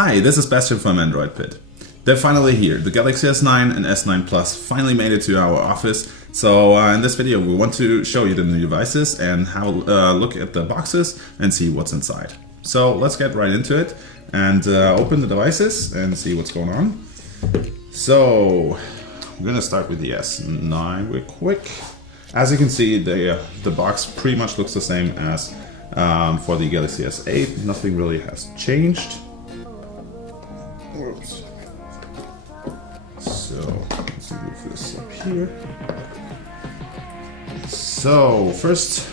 Hi, this is Bastian from AndroidPIT. They're finally here. The Galaxy S9 and S9 Plus finally made it to our office. So in this video we want to show you the new devices and how look at the boxes and see what's inside. So let's get right into it and open the devices and see what's going on. So I'm gonna start with the S9 real quick. As you can see, the box pretty much looks the same as for the Galaxy S8. Nothing really has changed. Oops. So let's move this up here. So first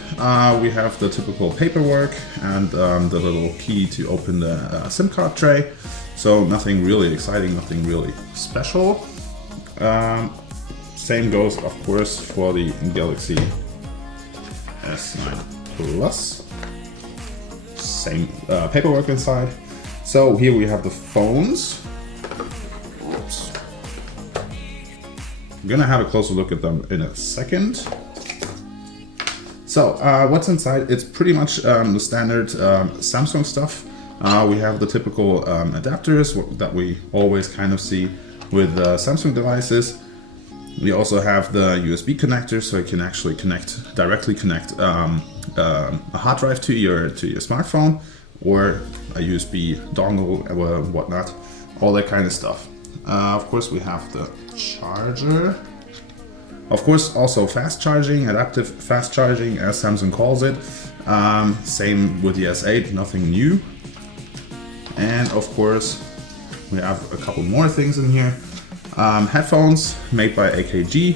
we have the typical paperwork and the little key to open the SIM card tray. So nothing really exciting, nothing really special. Same goes, of course, for the Galaxy S9 Plus. Same paperwork inside. So here we have the phones. Oops. I'm gonna have a closer look at them in a second. So what's inside? It's pretty much the standard Samsung stuff. We have the typical adapters that we always kind of see with Samsung devices. We also have the USB connector, so you can actually directly connect a hard drive to your smartphone, or a USB dongle or whatnot, all that kind of stuff. Of course, we have the charger. Of course, also fast charging, adaptive fast charging, as Samsung calls it. Same with the S8, nothing new. And of course, we have a couple more things in here. Headphones made by AKG.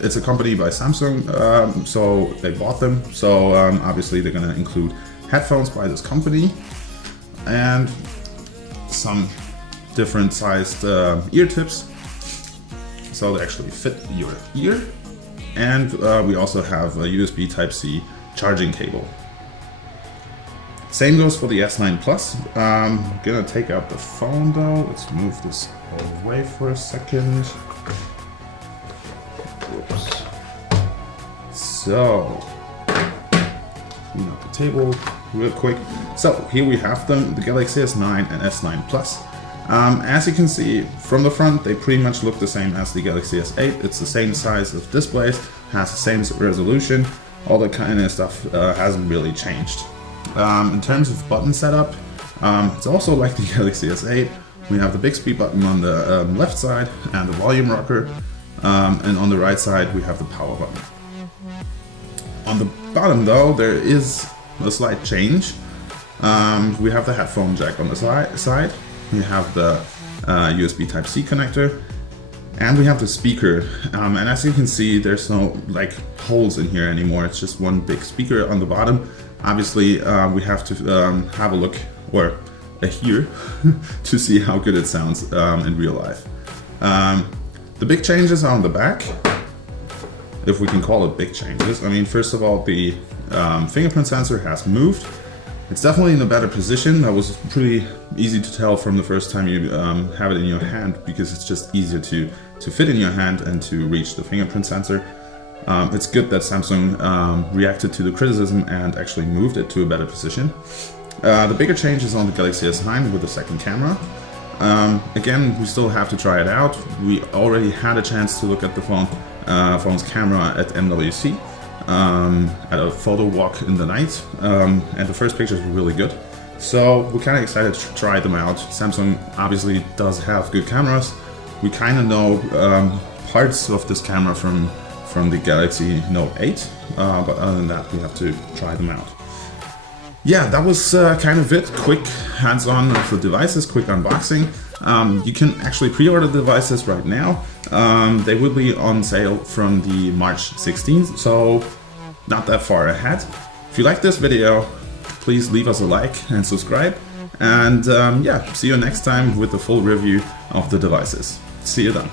It's a company by Samsung, so they bought them. So obviously they're gonna include headphones by this company and some different sized ear tips, so they actually fit your ear. And we also have a USB Type-C charging cable. Same goes for the S9 Plus. I'm gonna take out the phone though. Let's move this away for a second. Oops. So, clean up the table real quick. So here we have them, the Galaxy S9 and S9 Plus. As you can see from the front, they pretty much look the same as the Galaxy S8. It's the same size of displays, has the same resolution, all that kind of stuff hasn't really changed. In terms of button setup, it's also like the Galaxy S8. We have the Bixby button on the left side and the volume rocker, and on the right side we have the power button. On the bottom though, there is a slight change. We have the headphone jack on the side, we have the USB Type-C connector, and we have the speaker. And as you can see, there's no like holes in here anymore. It's just one big speaker on the bottom. Obviously, we have to have a look or a hear to see how good it sounds in real life. The big changes are on the back, if we can call it big changes. I mean, first of all, the fingerprint sensor has moved. It's definitely in a better position. That was pretty easy to tell from the first time you have it in your hand, because it's just easier to fit in your hand and to reach the fingerprint sensor. It's good that Samsung reacted to the criticism and actually moved it to a better position. The bigger change is on the Galaxy S9 with the second camera. Again, we still have to try it out. We already had a chance to look at the phone's camera at MWC, at a photo walk in the night, and the first pictures were really good. So we're kind of excited to try them out. Samsung obviously does have good cameras. We kind of know parts of this camera from the Galaxy Note 8, but other than that, we have to try them out. Yeah, that was kind of it. Quick hands-on of the devices, quick unboxing. You can actually pre-order the devices right now. They will be on sale from the March 16th, so not that far ahead. If you like this video, please leave us a like and subscribe. And yeah, see you next time with the full review of the devices. See you then.